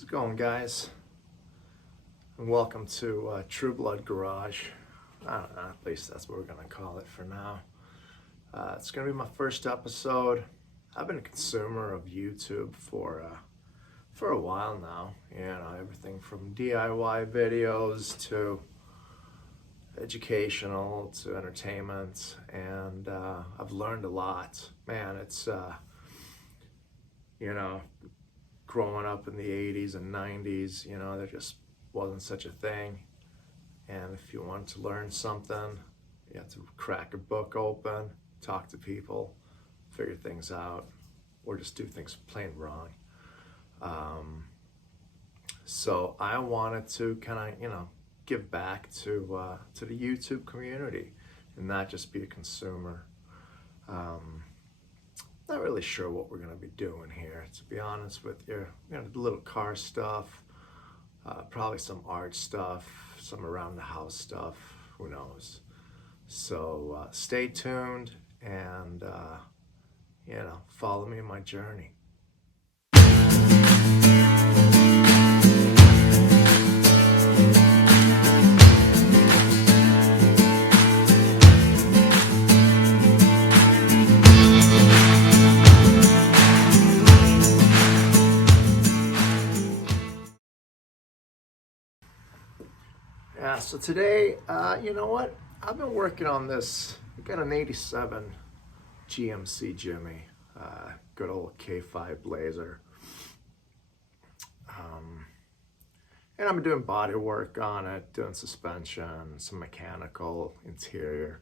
How's it going, guys? And welcome to True Blood Garage. I don't know, at least that's what we're gonna call it for now. It's gonna be my first episode. I've been a consumer of YouTube for a while now. You know, everything from DIY videos to educational to entertainment, and I've learned a lot. Man, it's you know, growing up in the 80s and 90s, you know, there just wasn't such a thing. And if you wanted to learn something, you had to crack a book open, talk to people, figure things out, or just do things plain wrong. So I wanted to kind of, you know, give back to the YouTube community and not just be a consumer. Not really sure what we're going to be doing here, to be honest with you. We're going to do little car stuff, probably some art stuff, some around the house stuff, who knows. So stay tuned and, you know, follow me in my journey. Yeah, so today, you know what? I've been working on this. I got an 87 GMC Jimmy, good old K5 Blazer. And I've been doing body work on it, doing suspension, some mechanical, interior.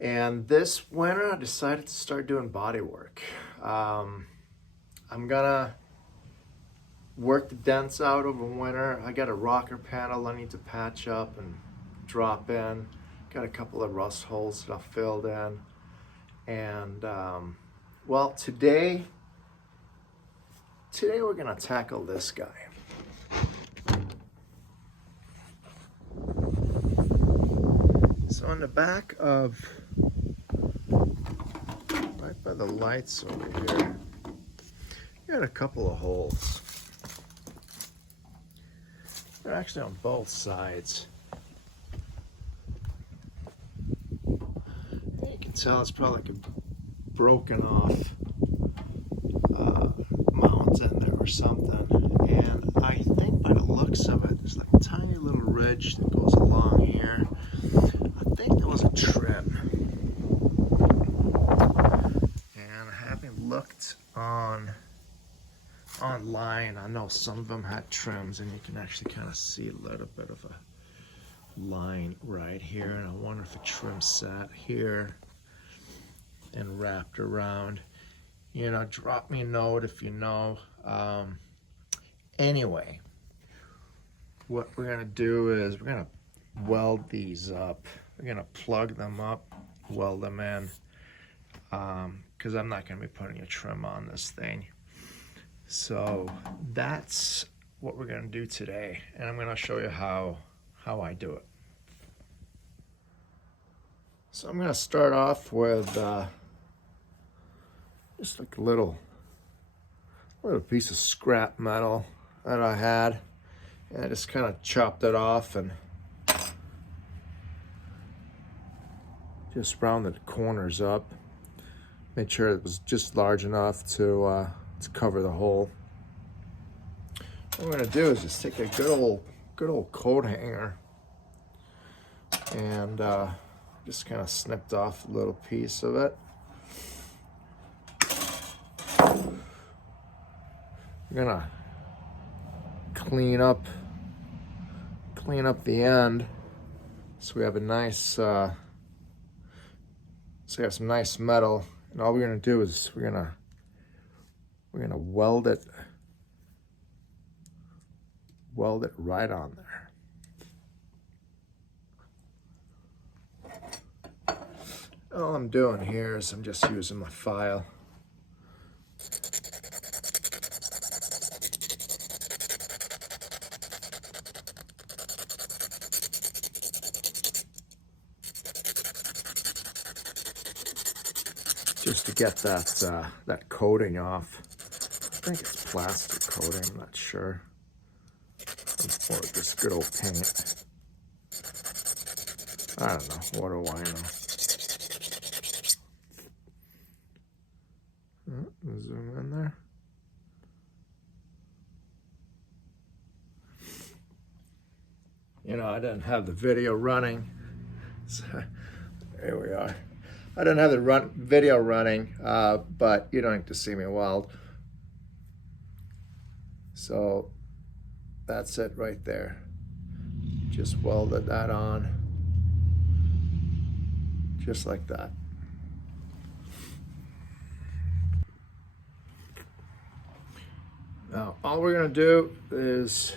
And this winter, I decided to start doing body work. I'm gonna work the dents out over winter. I got a rocker panel I need to patch up and drop in. Got a couple of rust holes that I filled in. And well, today we're gonna tackle this guy. So on the back of, right by the lights over here, you got a couple of holes. They're actually on both sides. And you can tell it's probably like a broken off mount in there or something. And I think by the looks of it, there's like a tiny little ridge that goes along here. I think there was a trim. And having looked online, I know some of them had trims, and you can actually kind of see a little bit of a line right here, and I wonder if a trim sat here and wrapped around. You know, drop me a note if you know. Anyway, what we're gonna do is we're gonna weld these up. We're gonna plug them up, weld them in, because I'm not gonna be putting a trim on this thing. So that's what we're gonna do today, and I'm gonna show you how I do it. So I'm gonna start off with just like a little piece of scrap metal that I had, and I just kind of chopped it off and just rounded the corners up. Made sure it was just large enough to cover the hole. What we're gonna do is just take a good old coat hanger and just kind of snipped off a little piece of it. We're gonna clean up the end so we have a nice so we have some nice metal, and all we're gonna do is we're gonna weld it right on there. All I'm doing here is I'm just using my file. Just to get that coating off. I think it's plastic. coating, I'm not sure. Or just good old paint. I don't know, what do I know? Zoom in there. You know, I didn't have the video running. So, here we are. I didn't have the video running, but you don't have to see me weld. So that's it right there. Just welded that on, just like that. Now, all we're gonna do is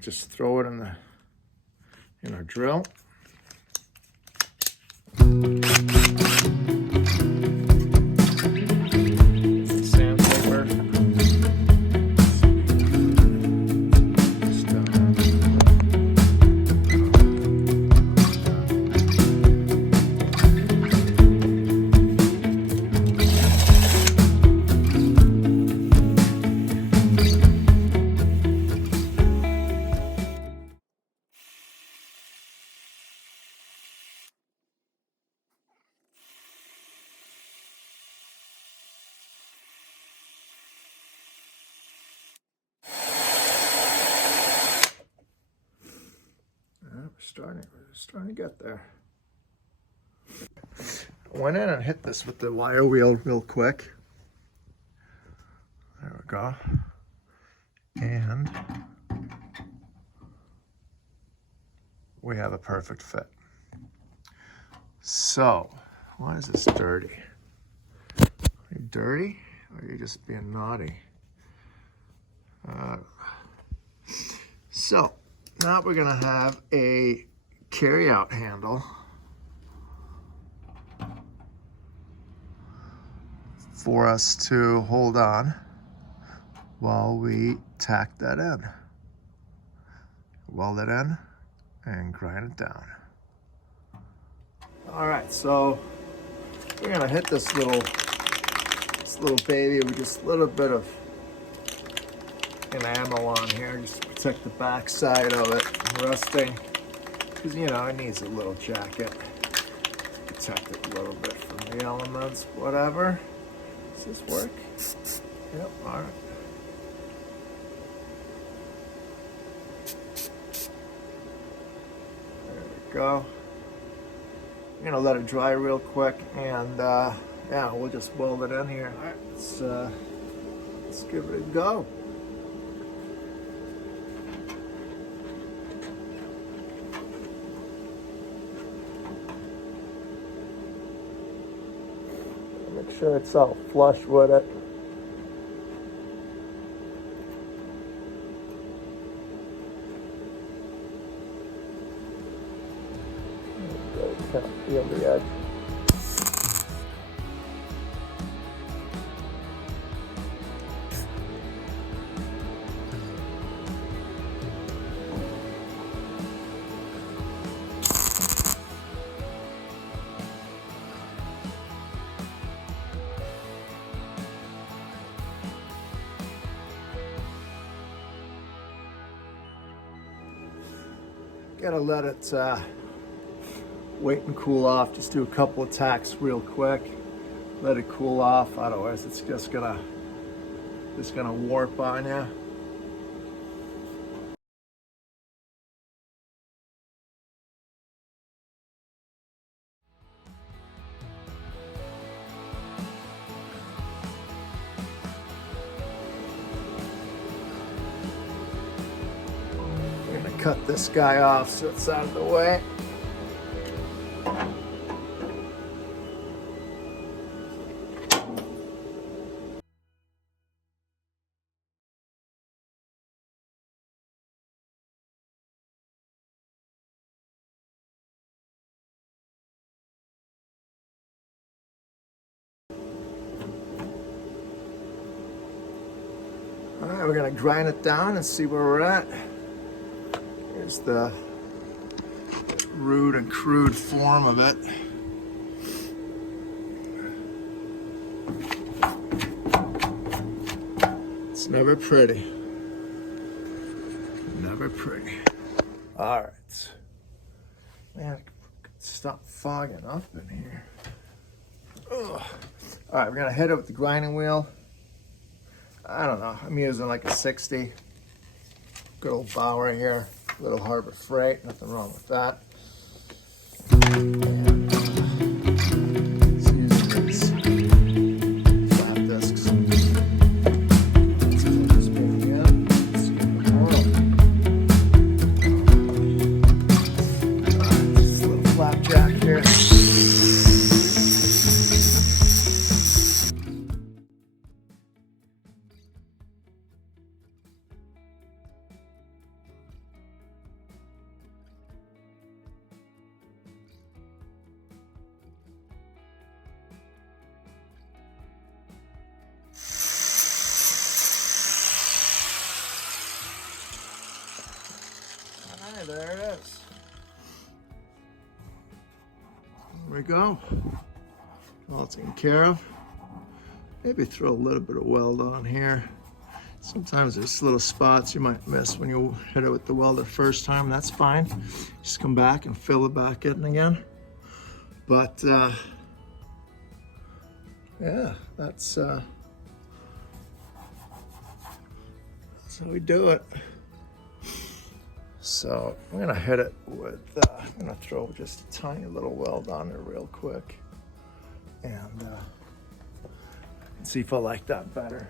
just throw it in our drill. Sandpaper. We're starting to get there. I went in and hit this with the wire wheel real quick. There we go. And we have a perfect fit. So, why is this dirty? Are you dirty? Or are you just being naughty? So, now we're gonna have a carry-out handle for us to hold on while we tack that in. Weld it in and grind it down. All right, so we're gonna hit this little baby with just a little bit of enamel on here, just to protect the back side of it from rusting, because you know it needs a little jacket, protect it a little bit from the elements, whatever. Does this work? Yep, all right. There we go. I'm gonna let it dry real quick, and yeah, we'll just weld it in here. All right, let's give it a go. Make sure it's all flush with it. Kind of feel the edge. Gotta let it wait and cool off. Just do a couple of tacks real quick. Let it cool off. Otherwise, it's just gonna warp on you. Cut this guy off so it's out of the way. All right, we're gonna grind it down and see where we're at. Here's the rude and crude form of it. never pretty. Never pretty. All right. Man, stop fogging up in here. Ugh. All right, we're gonna hit it with the grinding wheel. I don't know, I'm using like a 60. Good old bow right here. Little Harbor Freight, nothing wrong with that. It's using these flat discs. Just spinning in. Just a little flapjack here. There it is. There we go. All taken care of. Maybe throw a little bit of weld on here. Sometimes there's little spots you might miss when you hit it with the welder first time. That's fine. Just come back and fill it back in again. But yeah, that's how we do it. So I'm gonna hit it with, I'm gonna throw just a tiny little weld on there real quick and see if I like that better.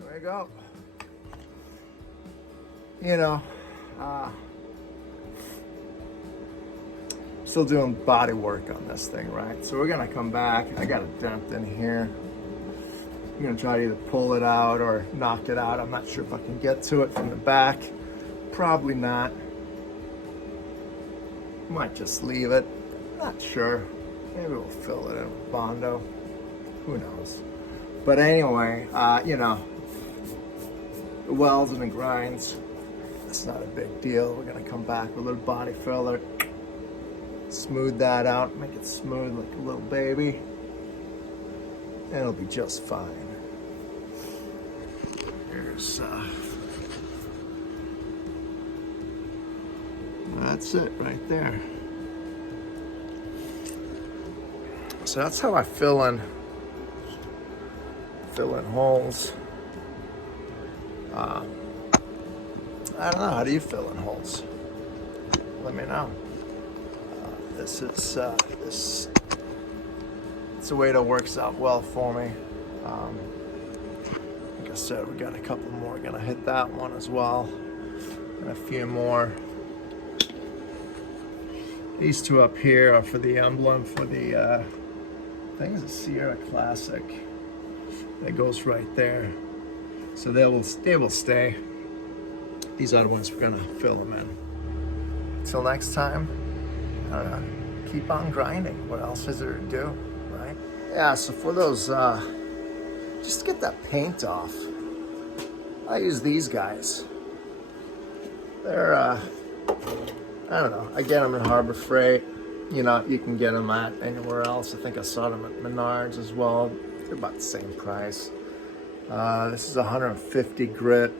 There we go. You know, still doing body work on this thing, right? So we're gonna come back. I got a dent in here. I'm gonna try to either pull it out or knock it out. I'm not sure if I can get to it from the back. Probably not. Might just leave it. Not sure. Maybe we'll fill it in with Bondo. Who knows? But anyway, you know, the welds and the grinds, it's not a big deal. We're gonna come back with a little body filler, smooth that out, make it smooth like a little baby, and it'll be just fine. Here's, that's it right there. So that's how I fill in holes. I don't know, how do you fill in holes? Let me know. This is it's a way that works out well for me. Like I said, we got a couple more. We're gonna hit that one as well, and a few more. These two up here are for the emblem for the I think it's a Sierra Classic that goes right there. So they will stay. These other ones, we're gonna fill them in. Till next time, keep on grinding. What else is there to do, right? Yeah, so for those, just to get that paint off, I use these guys. They're, I don't know, I get them in Harbor Freight. You know, you can get them at anywhere else. I think I saw them at Menards as well. They're about the same price. This is 150 grit.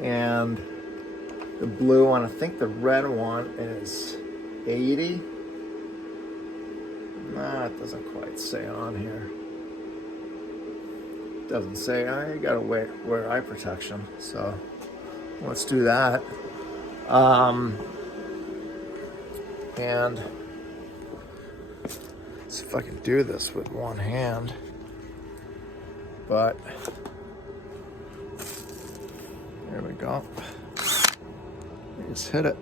And the blue one, I think the red one is 80. Nah, it doesn't quite say on here. It doesn't say, you gotta wear eye protection. So let's do that. And let's see if I can do this with one hand. But there we go. Just hit it.